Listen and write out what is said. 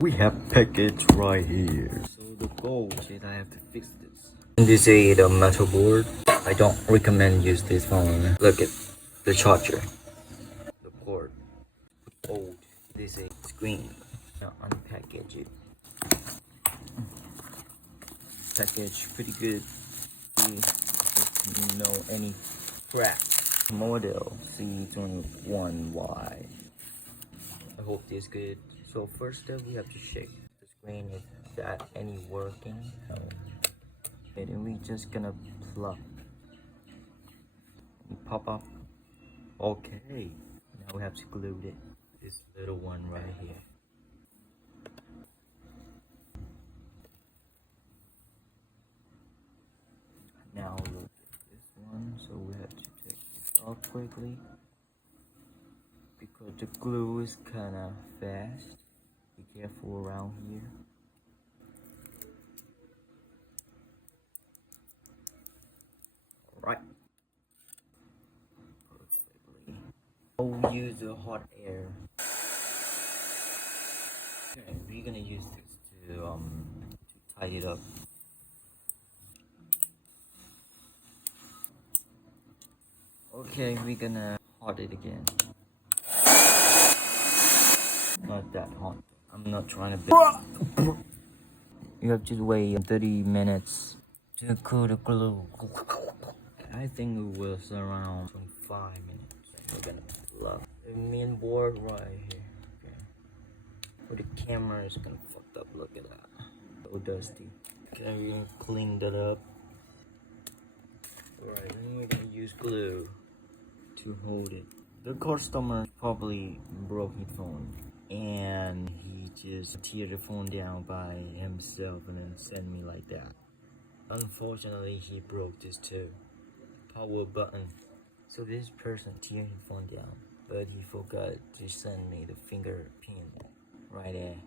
We have package right here. So the goal is I have to fix this. This is a metal board. I don't recommend use this phone. Look at the charger, the port, old. This is screen. Now unpackage it. Package pretty good. See, no any crack. Model C21Y. I hope this is good. So first step we have to check the screen is that any working. And then we just gonna plug and pop up. Okay. Now we have to glue it. This little one right here. Now look at this one. So we have to take this off quickly because the glue is kinda fast. Be careful around here. Right. Perfectly. Oh, use the hot air. Okay, we're gonna use this to tie it up. Okay, we're gonna hot it again. Not that hot. I'm not trying to. You have to wait 30 minutes to cool the glue. I think it was around 5 minutes. We're gonna plug the main board right here. Okay. Where the camera is gonna fucked up. Look at that. So dusty. Okay, we're gonna clean that up. Alright, then we're gonna use glue to hold it. The customer probably broke his phone and he just tear the phone down by himself and then send me like that. Unfortunately, he broke this too. Power button. So this person tear his phone down, but he forgot to send me the finger pin right there.